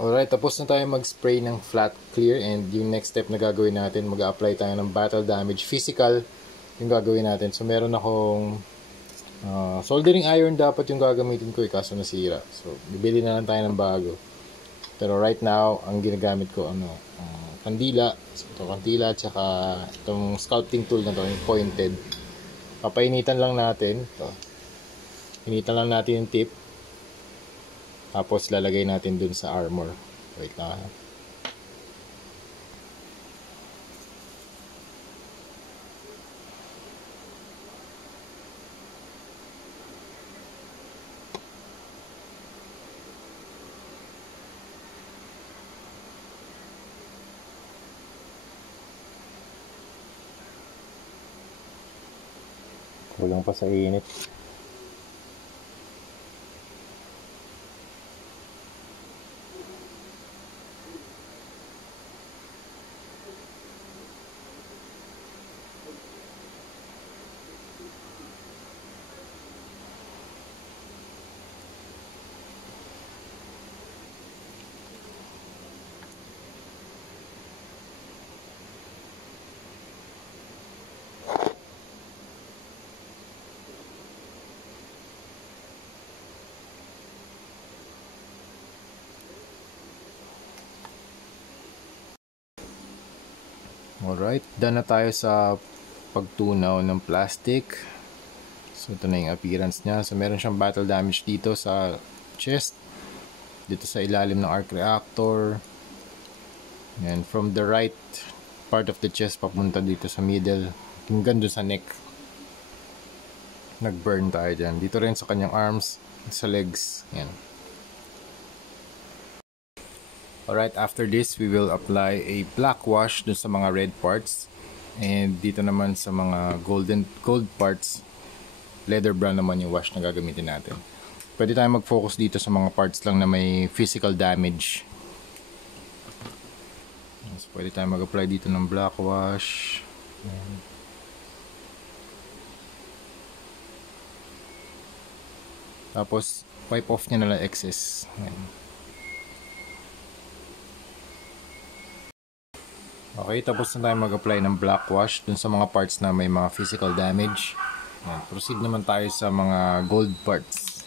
Alright, tapos na tayo mag-spray ng flat clear, and yung next step na gagawin natin, mag-a-apply tayo ng battle damage physical yung gagawin natin. So meron akong soldering iron dapat yung gagamitin ko, kaso nasira. So bibili na lang tayo ng bago. Pero right now, ang ginagamit ko kandila. So, ito kandila at saka itong sculpting tool na to, yung pointed. Papainitan lang natin. Ito. Initan lang natin yung tip. Tapos lalagay natin dun sa armor. Wait na. Kulang pa sa init. Alright, done na tayo sa pagtunaw ng plastic. So ito na yung appearance niya. So meron siyang battle damage dito sa chest, dito sa ilalim ng arc reactor, and from the right part of the chest papunta dito sa middle hanggang doon sa neck. Nag-burn tayo dyan. Dito rin sa kanyang arms, sa legs. Yan. Alright, after this, we will apply a black wash dun sa mga red parts. And dito naman sa mga gold parts, leather brown naman yung wash na gagamitin natin. Pwede tayo mag-focus dito sa mga parts lang na may physical damage. So, pwede tayo mag-apply dito ng black wash. Tapos, wipe off nyo na lang excess. Ayan. Okay, tapos na tayo mag-apply ng black wash dun sa mga parts na may mga physical damage. Ayan, proceed naman tayo sa mga gold parts.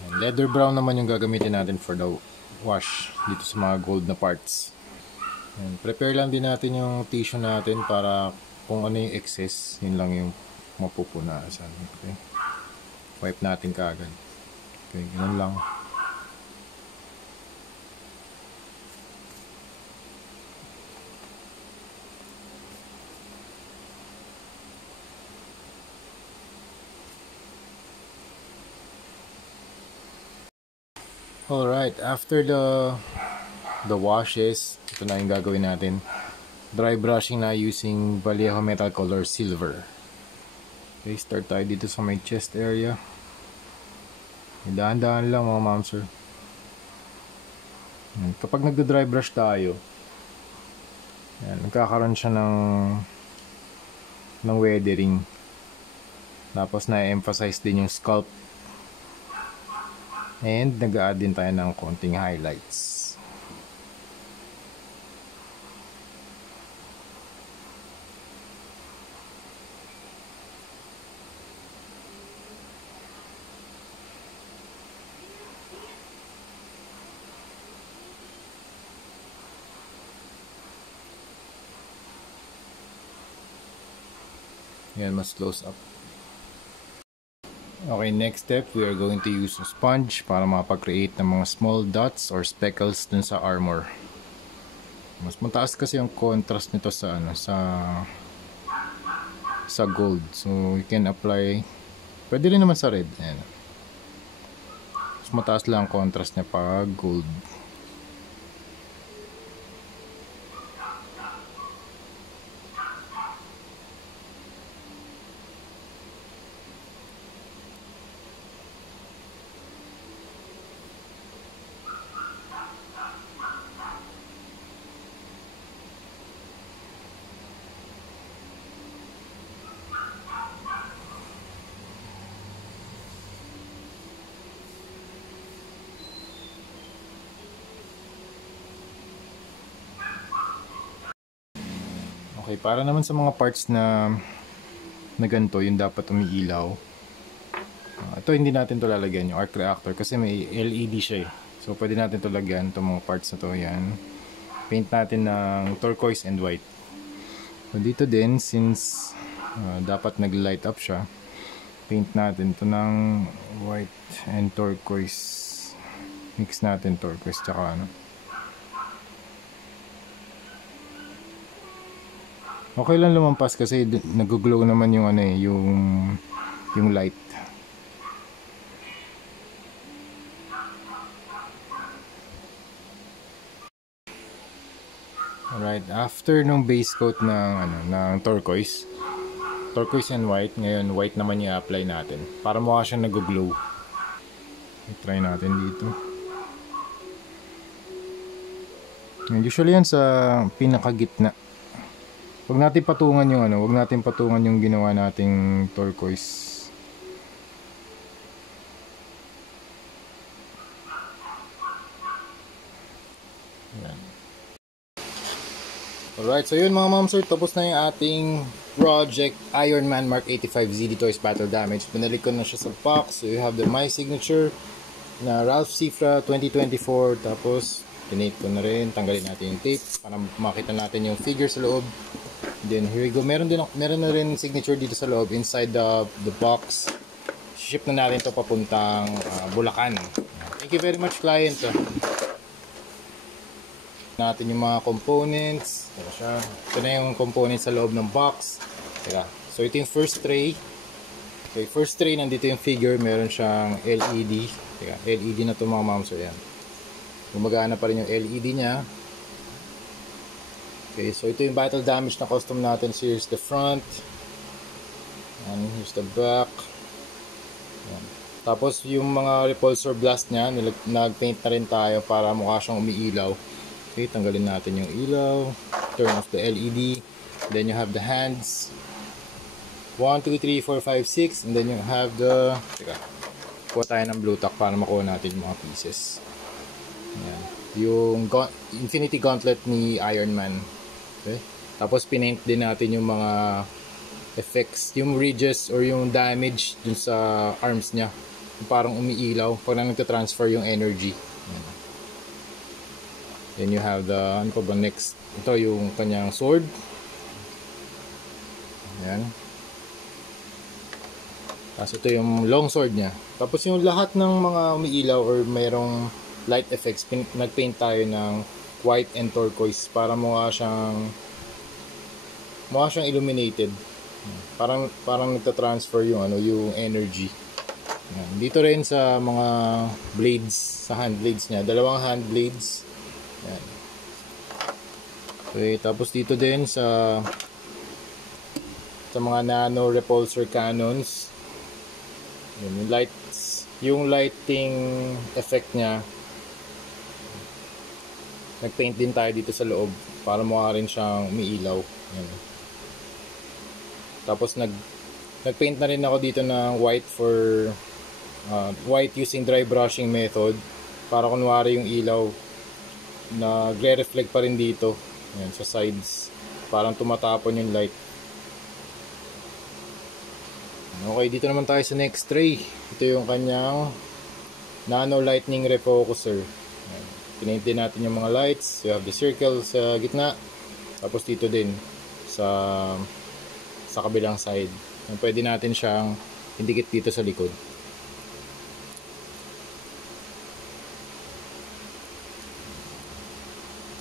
Ayan, leather brown naman yung gagamitin natin for the wash dito sa mga gold na parts. Ayan, prepare lang din natin yung tissue natin para kung ano yung excess, yun lang yung mapupunasan. Okay, wipe natin kaagad. Okay, ganun lang. Alright, after the washes, ito na yung gagawin natin. Dry brushing na using Vallejo Metal Color Silver. Okay, start tayo dito sa my chest area. Dahan-dahan lang mga ma'am sir. Kapag nagda-dry brush tayo, yan, nagkakaroon siya ng weathering. Tapos na-emphasize din yung sculpt. And nag-a-add din tayo ng konting highlights. Yan, mas close up. Okay, next step, we are going to use a sponge para makapag-create ng mga small dots or speckles dun sa armor. Mas mataas kasi yung contrast nito sa gold. So you can apply, pwede rin naman sa red. Ayan. Mas mataas lang ang contrast niya pag gold. Okay, para naman sa mga parts na ganito, yung dapat umiilaw. Ito hindi natin to lalagyan, yung arc reactor, kasi may LED siya eh. So pwede natin to lagyan, itong mga parts na to, yan. Paint natin ng turquoise and white. So dito din, since dapat nag-light up siya, paint natin to ng white and turquoise. Mix natin turquoise tsaka ano. Okay lang lumampas kasi nag-glow naman yung ano eh, yung light. Alright, after nung base coat ng turquoise and white, ngayon white naman i-apply natin para mukha siyang nag-glow. I-try natin dito. Usually yan sa pinakagitna. Huwag natin patungan yung ginawa nating turquoise. Yan. Alright, so yun mga ma'am sir, tapos na yung ating project Iron Man Mark 85 ZD Toys Battle Damage. Pinalik ko na siya sa box. So you have my signature na Ralph Cifra 2024. Tapos tinate ko na rin, tanggalin natin yung tape para makita natin yung figure sa loob. Then here we go, meron na rin signature dito sa loob inside the box. Ship na natin to papuntang Bulacan. Thank you very much client. Natin yung mga components. Ito na yung components sa loob ng box. So ito yung first tray. So yung first tray, nandito yung figure, meron siyang LED. LED na to mga ma'am. So yan, gumagana pa rin yung LED nya. Okay, so ito yung battle damage na custom natin. So here's the front and here's the back. Yan. Tapos yung mga repulsor blast nya, nag-paint na rin tayo para mukha siyang umiilaw. Okay, tanggalin natin yung ilaw, turn off the LED, then you have the hands 1, 2, 3, 4, 5, 6, and then you have the kuha tayo ng blue tack para makuha natin yung mga pieces. Yan. Yung Infinity Gauntlet ni Iron Man. Okay. Tapos pinaint din natin yung mga effects, yung ridges or yung damage dun sa arms niya, yung parang umiilaw pag nagtatransfer yung energy. Yan. Then you have the ano pa ba next, ito yung kanyang sword. Yan. Tapos ito yung long sword niya. Tapos yung lahat ng mga umiilaw or mayroong light effects, nagpaint tayo ng white and turquoise para mukha siyang illuminated. Parang nagta-transfer yung yung energy. Yan. Dito rin sa mga blades, sa hand blades niya, dalawang hand blades. Yan. Okay, tapos dito din sa mga nano repulsor cannons. Yan, yung lighting effect niya, nagpaint din tayo dito sa loob para mukha rin siyang umiilaw. Yan. Tapos nagpaint na rin ako dito ng white for white using dry brushing method para kunwari yung ilaw nagre-reflect pa rin dito. Yan, sa sides, parang tumatapon yung light. Okay, dito naman tayo sa next tray. Ito yung kanyang nano lightning refocuser. Pinaint din natin yung mga lights. You have the circle sa gitna. Tapos dito din sa kabilang side. Pwede natin siyang indikit dito sa likod.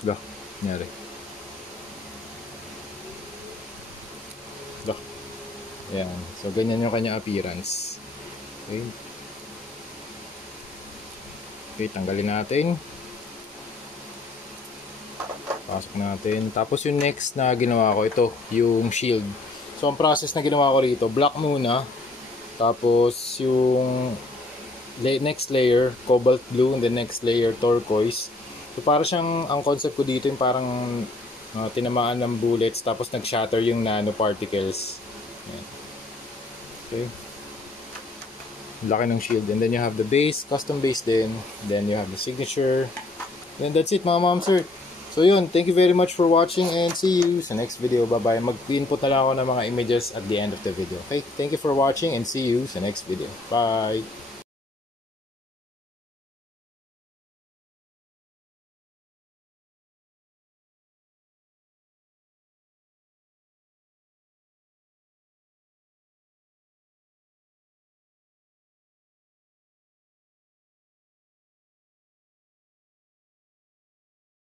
Dah, nangyari. Dah. Ayan. So, ganyan yung kanya appearance. Okay. Okay, tanggalin natin. Pasok natin. Tapos yung next na ginawa ko, ito, yung shield. So, ang process na ginawa ko rito, black muna. Tapos, yung next layer, cobalt blue. And the next layer, turquoise. So, para siyang, ang concept ko dito, yung parang tinamaan ng bullets. Tapos, nag-shatter yung nanoparticles. Ayan. Okay. Laki ng shield. And then you have the base, custom base din. Then you have the signature. Then that's it mga ma'am sir. So yun, thank you very much for watching and see you sa next video. Bye-bye. Mag-input na lang ako ng mga images at the end of the video. Okay, thank you for watching and see you sa next video. Bye!